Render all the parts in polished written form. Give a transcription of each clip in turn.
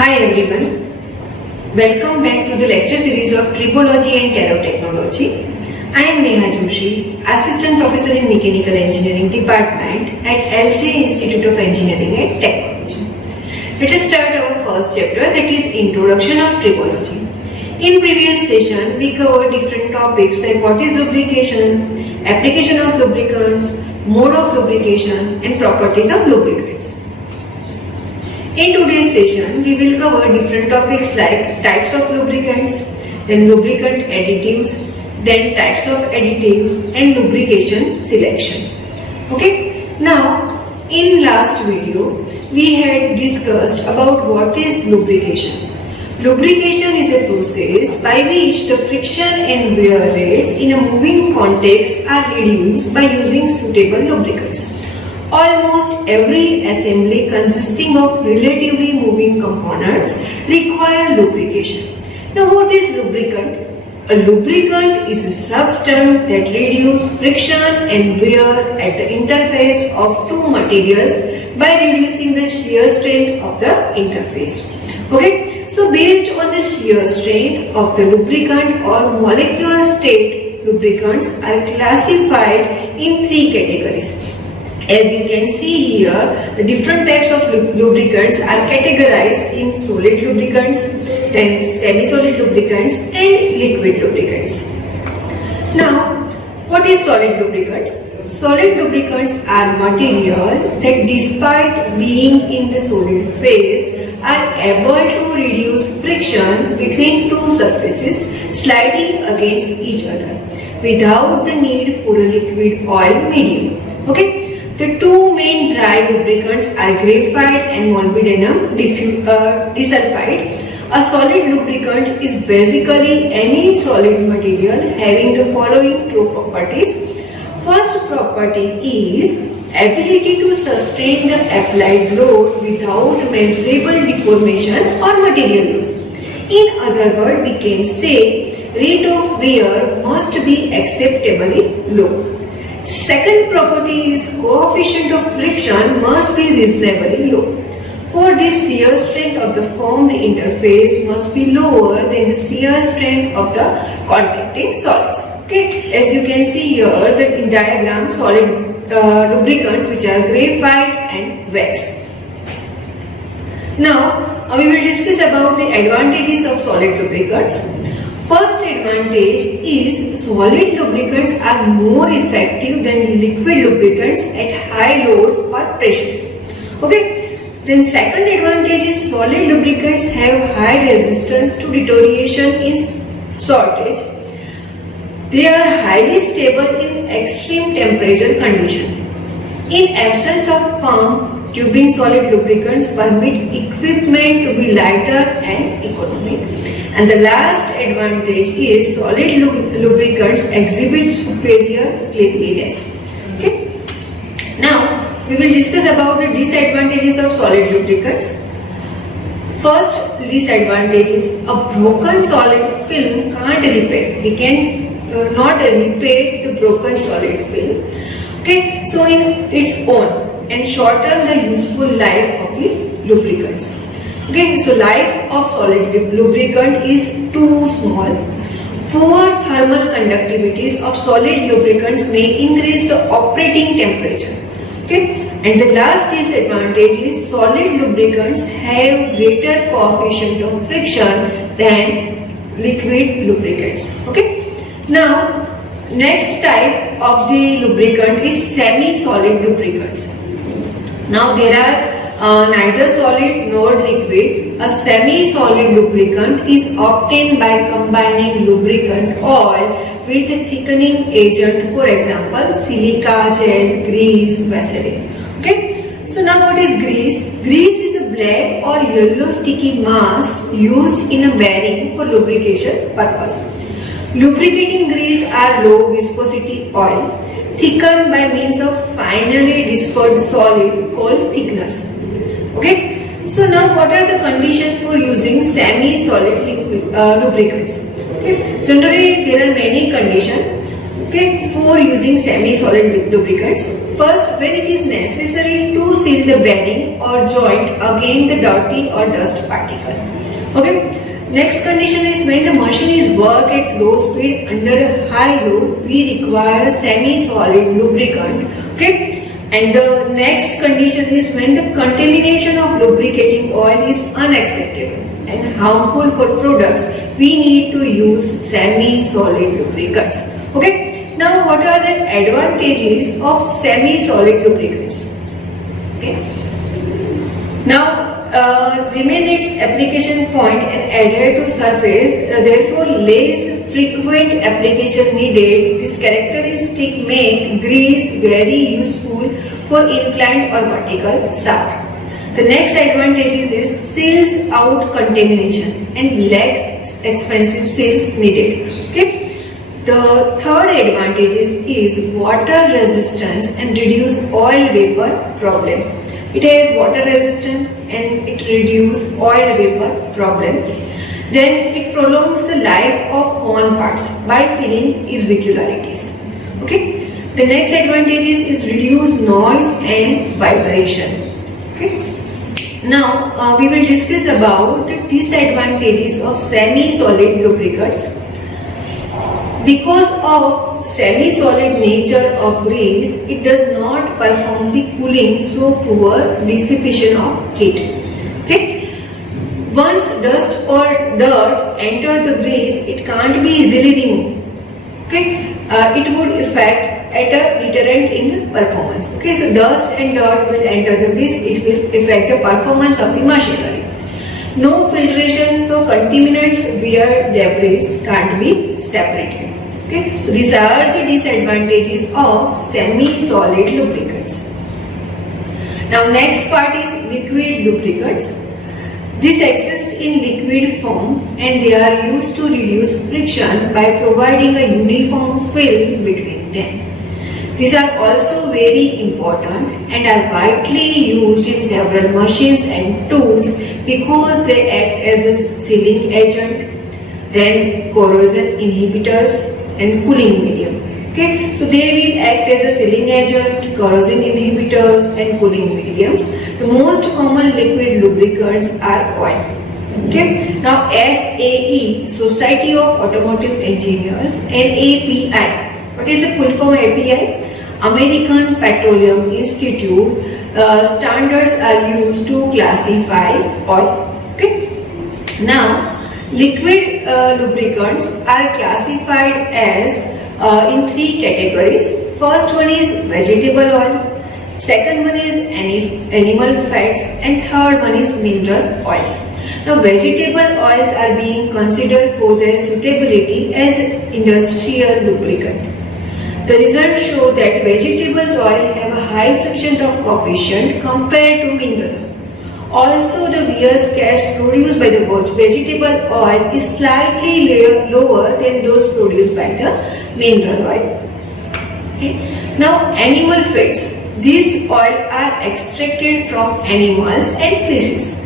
Hi everyone, welcome back to the lecture series of Tribology and Kerotechnology. I am Neha Joshi, Assistant Professor in Mechanical Engineering Department at LJ Institute of Engineering and Technology. Let us start our first chapter, that is Introduction of Tribology. In previous session, we covered different topics like what is lubrication, application of lubricants, mode of lubrication and properties of lubricants. In today's session, we will cover different topics like types of lubricants, then lubricant additives, then types of additives and lubrication selection. Okay. Now, in last video, we had discussed about what is lubrication. Lubrication is a process by which the friction and wear rates in a moving context are reduced by using suitable lubricants. Almost every assembly consisting of relatively moving components require lubrication. Now, what is lubricant? A lubricant is a substance that reduces friction and wear at the interface of two materials by reducing the shear strength of the interface. Okay, so based on the shear strength of the lubricant or molecular state, lubricants are classified in three categories. As you can see here, the different types of lubricants are categorized in solid lubricants, then semi-solid lubricants and liquid lubricants. Now, what is solid lubricants? Solid lubricants are material that despite being in the solid phase are able to reduce friction between two surfaces sliding against each other without the need for a liquid oil medium. Okay. The two main dry lubricants are graphite and molybdenum disulfide. A solid lubricant is basically any solid material having the following two properties. First property is ability to sustain the applied load without measurable deformation or material loss. In other words, we can say rate of wear must be acceptably low. Second property is coefficient of friction must be reasonably low. For this, shear strength of the formed interface must be lower than the shear strength of the contacting solids. Okay, as you can see here, that in diagram, solid lubricants which are graphite and wax. Now, we will discuss about the advantages of solid lubricants. First advantage is solid lubricants are more effective than liquid lubricants at high loads or pressures. Okay. Then second advantage is solid lubricants have high resistance to deterioration in shortage. They are highly stable in extreme temperature condition. In absence of pump, tubing solid lubricants permit equipment to be lighter and economic. And the last advantage is solid lubricants exhibit superior cleanliness. Okay. Now, we will discuss about the disadvantages of solid lubricants. First disadvantage is a broken solid film can't repair. We can not repair the broken solid film. Okay, so in its own and shorten the useful life of the lubricants. Okay, so life of solid lubricant is too small. Poor thermal conductivities of solid lubricants may increase the operating temperature. Okay, and the last disadvantage is solid lubricants have greater coefficient of friction than liquid lubricants. Okay, now next type of the lubricant is semi-solid lubricants. Now there are neither solid nor liquid. A semi-solid lubricant is obtained by combining lubricant oil with a thickening agent, for example silica gel, grease, Vaseline. Okay. So now what is grease? Grease is a black or yellow sticky mass used in a bearing for lubrication purpose. Lubricating grease are low viscosity oil thickened by means of finely dispersed solid called thickeners. Okay. So now what are the conditions for using semi-solid lubricants? Okay. Generally there are many conditions. Okay, for using semi-solid lubricants. First, when it is necessary to seal the bearing or joint against the dirty or dust particle. Okay. Next condition is when the machine is work at low speed under high load, we require semi-solid lubricant. Okay. And the next condition is when the contamination of lubricating oil is unacceptable and harmful for products, we need to use semi-solid lubricants. Okay. Now, what are the advantages of semi-solid lubricants? Okay. Now, remain its application point and adhere to surface, therefore less frequent application needed. This characteristic make grease very useful for inclined or vertical shaft. The next advantage is seals out contamination and less expensive seals needed. Okay. The third advantage is water resistance and reduce oil vapor problem. It has water resistance and it reduces oil vapor problem. Then it prolongs the life of worn parts by filling irregularities. Okay. The next advantage is reduce noise and vibration. Okay. Now we will discuss about the disadvantages of semi-solid lubricants. Because of semi-solid nature of grease, it does not perform the cooling, so poor dissipation of heat. Okay. Once dust or dirt enter the grease, it can't be easily removed. Okay. It would affect at a deterrent in performance. Okay. So dust and dirt will enter the grease, it will affect the performance of the machinery. No filtration, so contaminants, wear, debris can't be separated. Okay, so these are the disadvantages of semi-solid lubricants. Now next part is liquid lubricants. These exist in liquid form and they are used to reduce friction by providing a uniform film between them. These are also very important and are widely used in several machines and tools because they act as a sealing agent, then corrosion inhibitors, and cooling medium. Okay, so they will act as a sealing agent, corrosion inhibitors and cooling mediums. The most common liquid lubricants are oil. Okay, now SAE, Society of Automotive Engineers, and API. What is the full form API? American Petroleum Institute standards are used to classify oil. Okay, now liquid lubricants are classified as in three categories. First one is vegetable oil, second one is animal fats, and third one is mineral oils. Now vegetable oils are being considered for their suitability as industrial lubricant. The results show that vegetable oil have a high friction of coefficient compared to mineral. Also, the wear gas produced by the vegetable oil is slightly lower than those produced by the mineral oil. Okay. Now, animal fats. These oils are extracted from animals and fishes.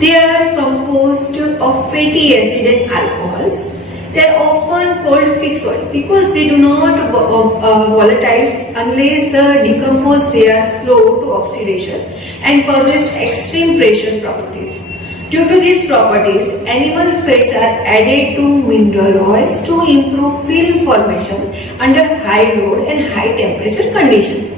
They are composed of fatty acid and alcohols. They are often called fixed oil because they do not volatilize unless the decompose. They are slow to oxidation and possess extreme pressure properties. Due to these properties, animal fats are added to mineral oils to improve film formation under high load and high temperature condition.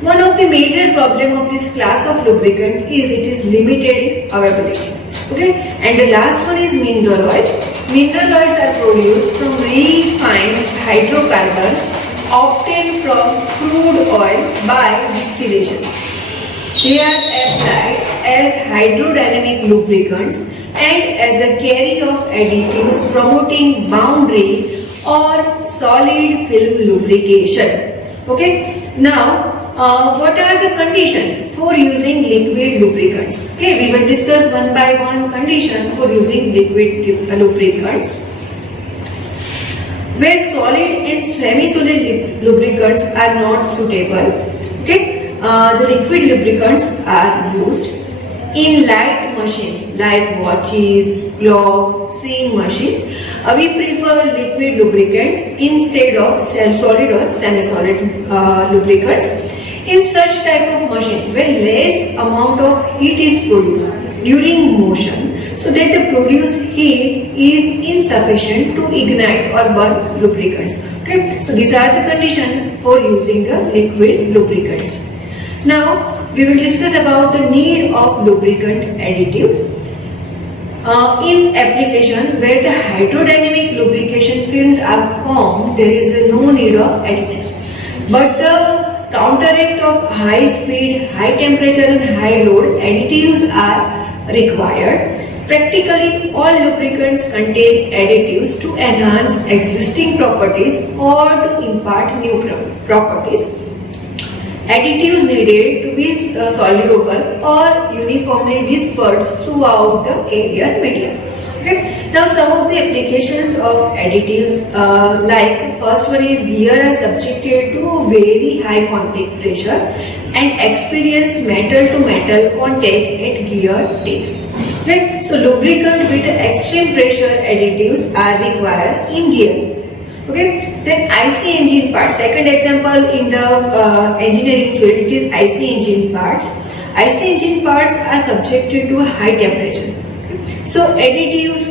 One of the major problem of this class of lubricant is it is limited in availability. Okay, and the last one is mineral oil. Mineral oils are produced from refined hydrocarbons obtained from crude oil by distillation. They are applied as hydrodynamic lubricants and as a carry of additives promoting boundary or solid film lubrication. Okay, now what are the conditions for using liquid lubricants? Okay, we will discuss one by one condition for using liquid lubricants. Where solid and semi-solid lubricants are not suitable, okay, the liquid lubricants are used. In light machines like watches, clock, sewing machines, we prefer liquid lubricant instead of solid or semi-solid lubricants. In such type of machine, where less amount of heat is produced during motion, so that the produced heat is insufficient to ignite or burn lubricants. Okay, so these are the conditions for using the liquid lubricants. Now we will discuss about the need of lubricant additives. In application where the hydrodynamic lubrication films are formed, there is no need of additives. But the counteract of high speed, high temperature and high load, additives are required. Practically all lubricants contain additives to enhance existing properties or to impart new properties. Additives needed to be soluble or uniformly dispersed throughout the carrier medium. Okay. Now some of the applications of additives, like first one is gear are subjected to very high contact pressure and experience metal to metal contact at gear teeth. Okay. So lubricant with extreme pressure additives are required in gear. Okay, then IC engine parts. Second example in the engineering field, it is IC engine parts. IC engine parts are subjected to high temperature. Okay. So additives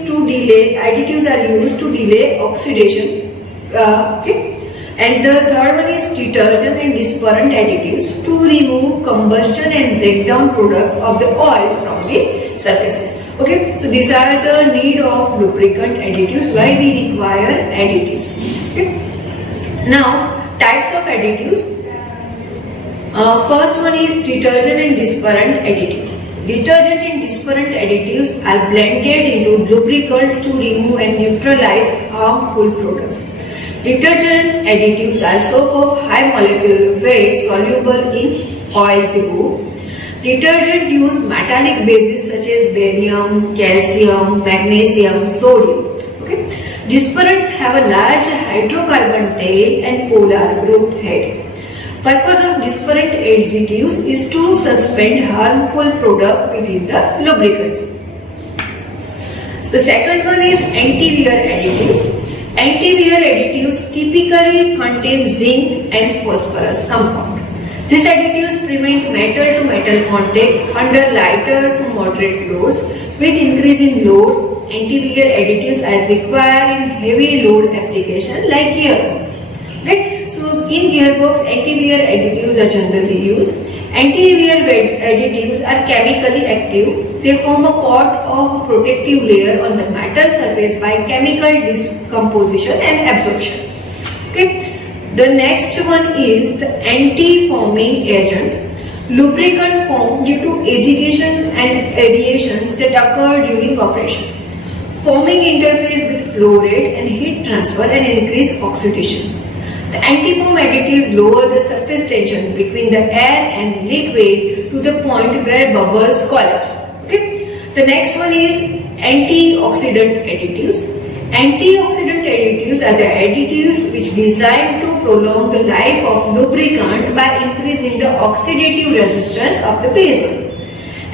are used to delay oxidation. Okay, and the third one is detergent and dispersion additives to remove combustion and breakdown products of the oil from the surfaces. Okay, so these are the need of lubricant additives, why we require additives. Okay. Now, types of additives. First one is detergent and dispersion additives. Detergent and dispersion additives are blended into lubricants to remove and neutralize harmful products. Detergent additives are soap of high molecular weight soluble in oil group. Detergent use metallic bases such as barium, calcium, magnesium, sodium. Okay. Dispersions have a large hydrocarbon tail and polar group head. Purpose of dispersion additives is to suspend harmful product within the lubricants. The second one is anti-wear additives. Anti-wear additives typically contain zinc and phosphorus compound. These additives prevent metal-to-metal contact under lighter to moderate loads. With increase in load, anti-wear additives are required in heavy load application like gearbox. Okay, so in gearbox, anti-wear additives are generally used. Anti-wear additives are chemically active. They form a coat of protective layer on the metal surface by chemical decomposition and absorption. Okay. The next one is the anti-foaming agent. Lubricant formed due to agitations and aerations that occur during operation. Foaming interferes with flow rate and heat transfer and increase oxidation. The anti-foam additives lower the surface tension between the air and liquid to the point where bubbles collapse. Okay. The next one is antioxidant additives. Antioxidant additives are the additives which designed to prolong the life of lubricant by increasing the oxidative resistance of the base oil.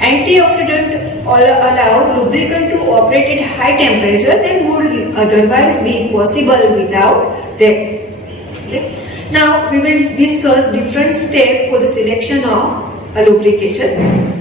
Antioxidants allow lubricant to operate at high temperature than would otherwise be possible without them. Okay. Now we will discuss different steps for the selection of a lubrication.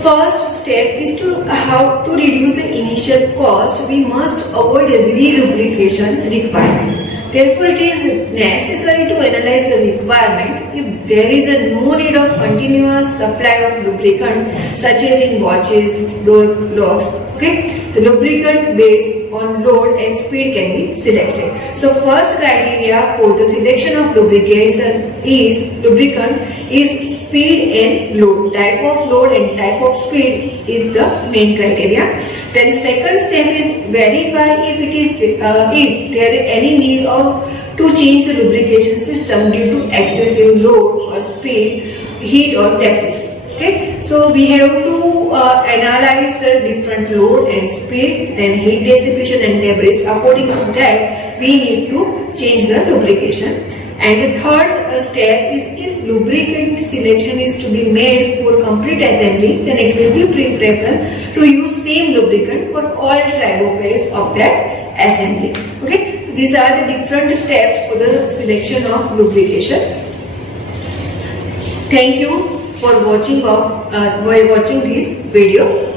First step is to how to reduce the initial cost. We must avoid a re-lubrication requirement. Therefore, it is necessary to analyze the requirement. If there is no need of continuous supply of lubricant, such as in watches, door locks, okay, the lubricant based on load and speed can be selected. So, first criteria for the selection of lubricant is speed and load. Type of load and type of speed is the main criteria. Then second step is verify if there is any need to change the lubrication system due to excessive load or speed, heat or debris. Okay, so we have to analyze the different load and speed, then heat dissipation and debris. According to that, we need to change the lubrication. And the third step is if lubricant selection is to be made for complete assembly, then it will be preferable to use same lubricant for all tribopairs of that assembly. Okay, so these are the different steps for the selection of lubrication. Thank you for watching this video.